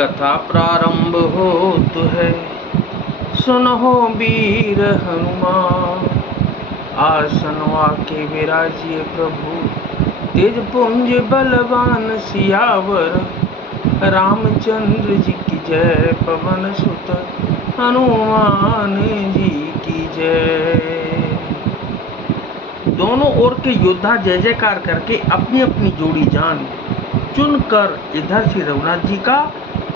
कथा प्रारंभ होत है, सुनहो वीर हनुमान। आसनवा के विराजिए प्रभु, तेज पुंज बलवान सियावर। रामचंद्र जी की जय, पवन सुत हनुमान जी की जय। दोनों ओर के योद्धा जय जयकार करके अपनी अपनी जोड़ी जान चुनकर इधर से रघुनाथ जी का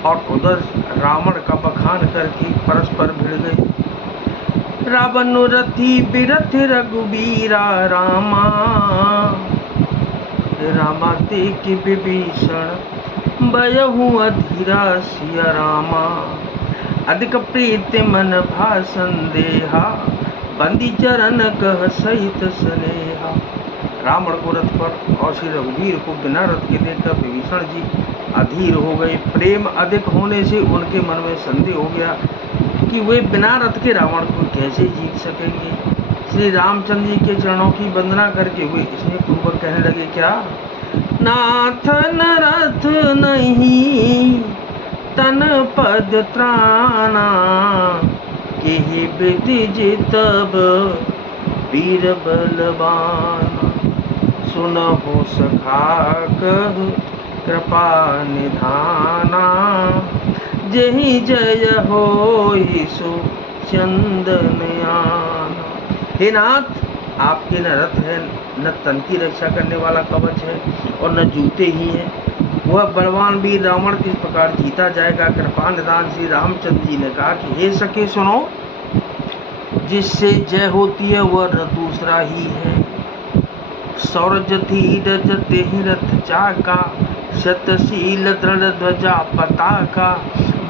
और उधर रावण का बखान करके परस्पर भिड़ गए। रावण रथी बिरथ रघुबीरा, रामा रामा देख विभीषण बयहु अधीरा सिया रामा। अधिक प्रीत मन भाषण देहा, बंदी चरण कह सहित स्नेहा। रावण को रथ पर और श्री रघुवीर को बिना रथ के देखकर विभीषण जी अधीर हो गए। प्रेम अधिक होने से उनके मन में संदेह हो गया कि वे बिना रथ के रावण को कैसे जीत सकेंगे। श्री रामचंद्र जी के चरणों की वंदना करके वे स्नेह पूर्वक कहने लगे, क्या नाथ न रथ नहीं तन पद त्राना, केहि विधि जितब वीर बलवान। सुनहु सखा कह कृपा निधाना, जेहि जय होई सो चंदन आना। हे नाथ, आपके न रथ है, न तन की रक्षा करने वाला कवच है और न जूते ही हैं। वह बलवान वीर रावण किस प्रकार जीता जाएगा। कृपा निधान श्री रामचंद्र जी ने कहा कि हे सखे सुनो, जिससे जय होती है वह दूसरा ही है। सौरज धीरज तेहि रथ चाका, शतशील दृढ़ ध्वजा पताका।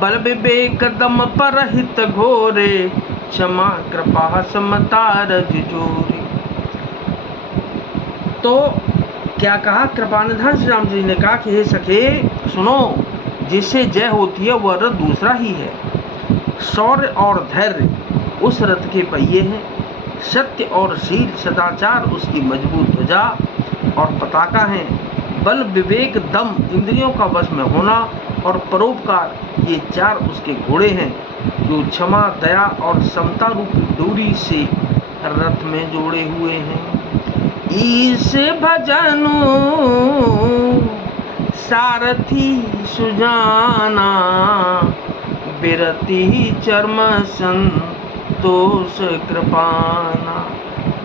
बल विवेक दम परहित घोरे, क्षमा कृपा समता रज जोरे। तो क्या कहा कृपानिधान श्री राम जी ने कहा कि हे सखे सुनो, जिससे जय होती है वह रथ दूसरा ही है। शौर्य और धैर्य उस रथ के पहिए हैं, सत्य और शील सदाचार उसकी मजबूत ध्वजा और पताका है। बल विवेक दम इंद्रियों का वश में होना और परोपकार ये चार उसके घोड़े हैं, जो क्षमा दया और समता रूपी डोरी से रथ में जोड़े हुए हैं। ईश भजनु सारथी सुजाना, बिरति चर्म संतोष कृपाना।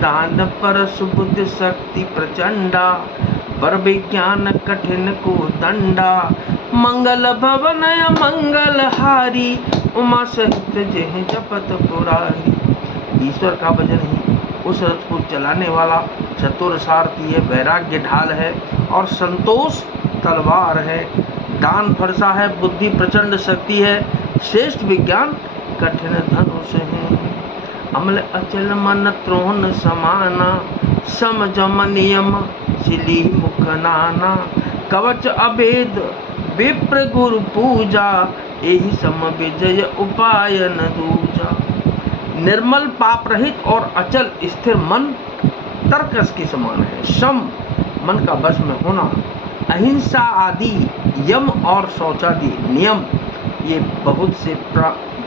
दान परस बुद्धि शक्ति प्रचंडा, पर विज्ञान कठिन को दंडा। मंगल भवन मंगल हारी, उमा सहित जेहि जपत पुरारी। ईश्वर का भजन ही उस रथ को चलाने वाला चतुर सारथी है, वैराग्य ढाल है और संतोष तलवार है। दान फरसा है, बुद्धि प्रचंड शक्ति है, श्रेष्ठ विज्ञान कठिन धनुष है। अमल अचल मन त्रोण समाना, सम जम नियम सिली मुख नाना। कवच अभेद विप्र गुरु पूजा, एहि सम विजय उपाय न दूजा। निर्मल पाप रहित और अचल स्थिर मन तर्कस के समान है। सम मन का वश में होना, अहिंसा आदि यम और शौचादि नियम ये बहुत से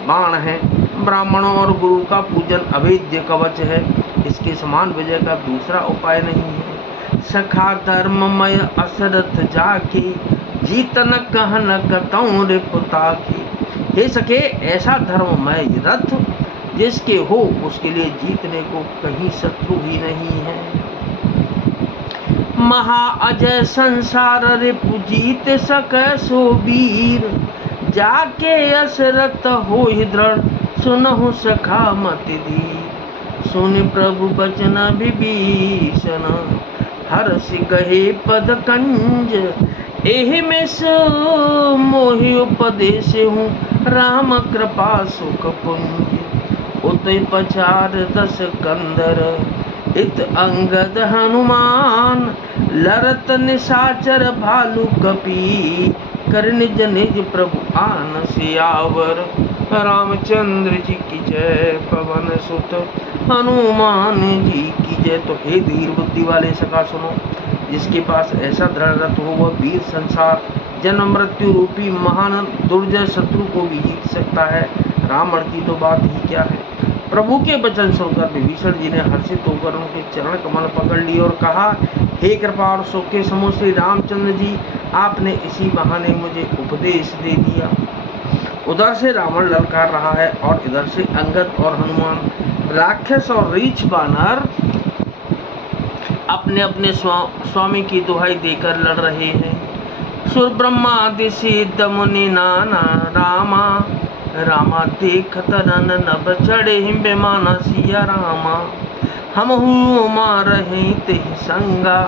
बाण हैं। ब्राह्मणों और गुरु का पूजन अभेद्य कवच है, इसके समान विजय का दूसरा उपाय नहीं है। सखा धर्ममय असरथ जाके, जीतन कहन कतौ रिपुता के। हे सखे, ऐसा धर्ममय रथ जिसके हो उसके लिए जीतने को कहीं शत्रु ही नहीं है। महा अजय संसार रिपु जीत सकै सो वीर, जाके असरथ होहि दृढ़ सुनहु सखा मति धीर। सुनि प्रभु बचन विभीषण, हर्षि गहे पद कंज। एहि में सो मोहि उपदेश हूँ, राम कृपा सुख पुंज। उत पचार दस कंदर, इत अंगद हनुमान। लरत निशाचर भालू कपी, कर निज निज प्रभु आन सियावर। रामचंद्र जी की जय, पवन सुत हनुमान जी की जय। तो हे धीर बुद्धि वाले सखा सुनो, जिसके पास ऐसा दृढ़ रथ हो वह वीर संसार जन्म मृत्यु रूपी महान दुर्जय शत्रु को भी जीत सकता है। रावण की तो बात ही क्या है। प्रभु के वचन सुनकर विभीषण जी ने हर्षित होकर उनके चरण कमल पकड़ लिए और कहा, हे कृपा और सुख के समूह श्री रामचंद्र जी, आपने इसी बहाने मुझे उपदेश दे दिया। उधर से रावण ललकार रहा है और इधर से अंगद और हनुमान, राक्षस और रीछ बानर अपने अपने स्वामी की दुहाई देकर लड़ रहे हैं। सुर ब्रह्मादि सिद्ध मुनि नाना रामा, रामा देखत रन नभ चढ़े बेमाना सिया रामा। हम मारहे ते संगा,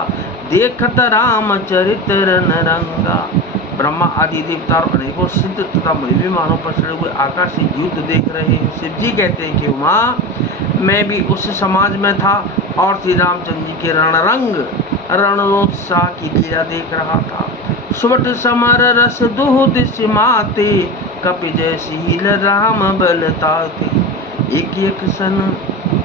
देखत राम चरित रन रंगा। ब्रह्मा आदि देवता और अनेकों सिद्ध तथा मुनि मानव पर चढ़े हुए आकाश से युद्ध देख रहे हैं। शिव जी कहते हैं कि उमा, मैं भी उस समाज में था और श्री रामचंद्र जी के रणरंग रणोत्साह की लीला देख रहा था। सुबट समर रस दुह दिशि माते, कपि जयशील राम बलताते। एक एक सन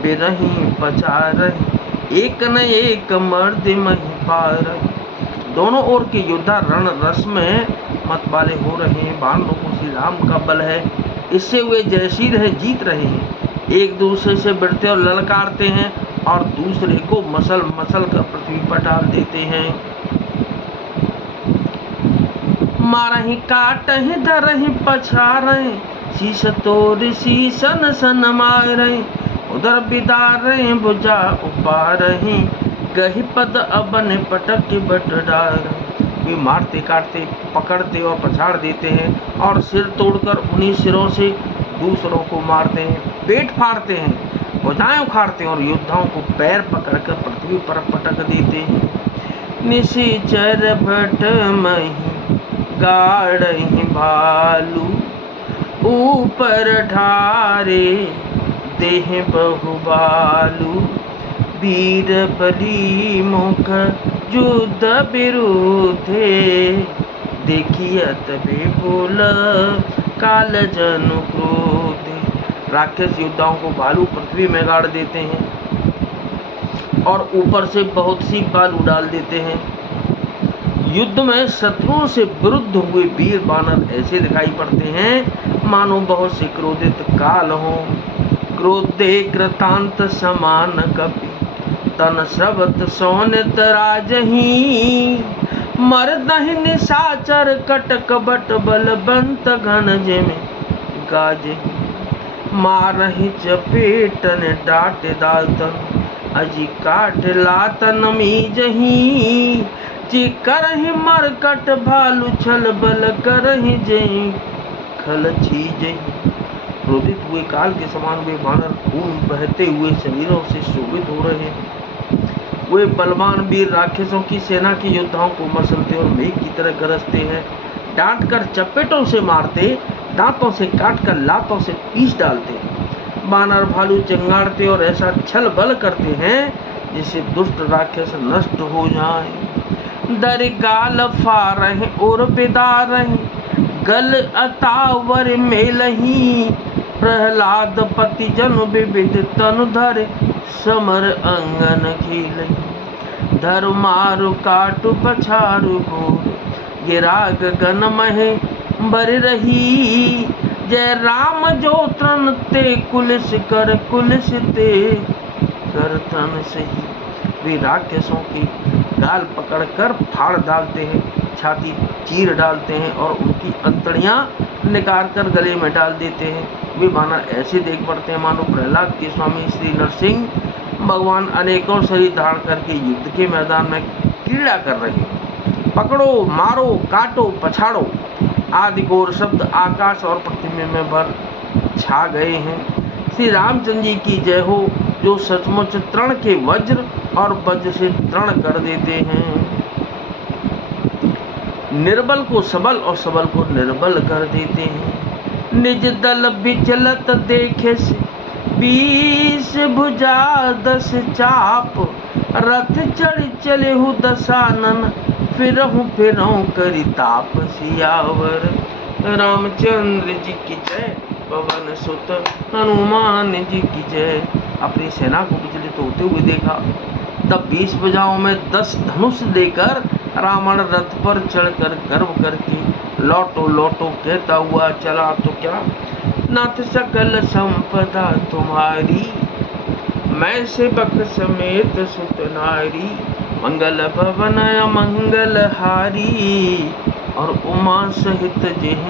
बिरही पचारहि, एक न एक मर्द मही पारहि। दोनों ओर के योद्धा रण रस में मतवाले हो रहे हैं। बानरों को श्री राम का बल है, इससे वे जयशील है, जीत रहे हैं। एक दूसरे से भिड़ते और ललकारते हैं और दूसरे को मसल मसल कर पृथ्वी पर डाल देते हैं। मारहि काटहि धरहि पछारहि, शीश तोड़ शीशन सन मारहि। उधर बिदारहि भुजा उपारहि, गहि पद अबन पटक बट डारहि। वे मारते काटते पकड़ते और पछाड़ देते हैं और सिर तोड़कर उन्हीं सिरों से दूसरों को मारते हैं, पेट फाड़ते हैं, भुजाएं उखाड़ते हैं और योद्धाओं को पैर पकड़कर पृथ्वी पर पटक देते हैं। निशिचर भट मही गाढ़हि भालू, ऊपर ढारे देह बहुबालू। वीर बली मुख युद्ध विरुद्धे, देखियत विपुल काल जनु क्रोधे। राक्षस योद्धाओं को भालू पृथ्वी में गाड़ देते हैं और ऊपर से बहुत सी बालू डाल देते हैं। युद्ध में शत्रुओं से विरुद्ध हुए वीर बानर ऐसे दिखाई पड़ते हैं मानो बहुत से क्रोधित काल हो। क्रोधे कृतांत समान कपि, तन स्रवत सोनित राजही। मरदहि निशाचर कटक बट बलबंत घन जेमे गाजही। मारहि चपेटन डाट दातन, अजि काट लातन मीजही। जी करहि मरकट भालू छल बल करहि जही खल छीजही। क्रोधित हुए काल के समान वे बानर खून बहते हुए शरीरों से शोभित हो रहे हैं। वे बलवान वीर राक्षसों की सेना के योद्धाओं को मसलते और मेघ की तरह गरजते हैं। डांट कर चपेटों से मारते, दांतों से काट कर लातों से पीस डालते हैं। बानर भालू चिंगाड़ते और ऐसा छल बल करते हैं जिससे दुष्ट राक्षस नष्ट हो जाए। दर गाल फारहि और बिदारहि, गल अतावर मेलही। प्रहलाद पति जनु विविध तनु धरे, समर अंगन खेलहि। धर मारु काटु पछाड़ु घोर, गिरा गगन महे बर रही। जय राम जो तन ते कुलिस कर, कुलिस ते कर तन सही। वे राक्षसों के गाल पकड़कर फाड़ डालते हैं, छाती चीर डालते हैं और उनकी अंतड़ियां निकाल कर गले में डाल देते हैं। वे बानर ऐसे देख पड़ते हैं मानो प्रहलाद के स्वामी श्री नरसिंह भगवान अनेकों शरीर धारण करके युद्ध के मैदान में क्रीड़ा कर रहे हैं। पकड़ो, मारो, काटो, पछाड़ो आदि घोर शब्द आकाश और पृथ्वी में भर छा गए हैं। श्री रामचंद्र जी की जय हो, जो सचमुच तृण के वज्र और वज्र से तृण कर देते हैं। निर्बल को सबल और सबल को निर्बल कर देते हैं। निज दल विचलत देखे से, 20 भुजा 10 चाप। रथ चढ़ चले हूँ दशानन, फिरहूँ करी ताप। सियावर रामचंद्र जी की जय, पवन सुत हनुमान जी की जय। अपनी सेना को विचलित होते हुए देखा, तब 20 भुजाओं में 10 धनुष लेकर रावण रथ पर चढ़कर गर्व करके लौटो लौटो कहता हुआ चला तो क्या, नाथ सकल संपदा तुम्हारी, मैं सेवक समेत सुत नारी, मंगल भवन मंगल हारी, और उमा सहित जेह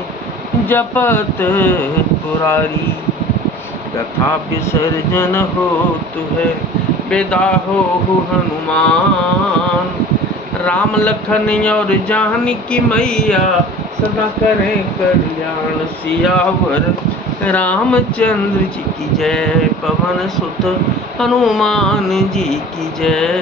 जपत पुरारी। कथा विसर्जन होत है विदा हो हनुमान, राम लखन और जानकी मैया सदा करें कल्याण। सियावर रामचंद्र जी की जय, पवन सुत हनुमान जी की जय।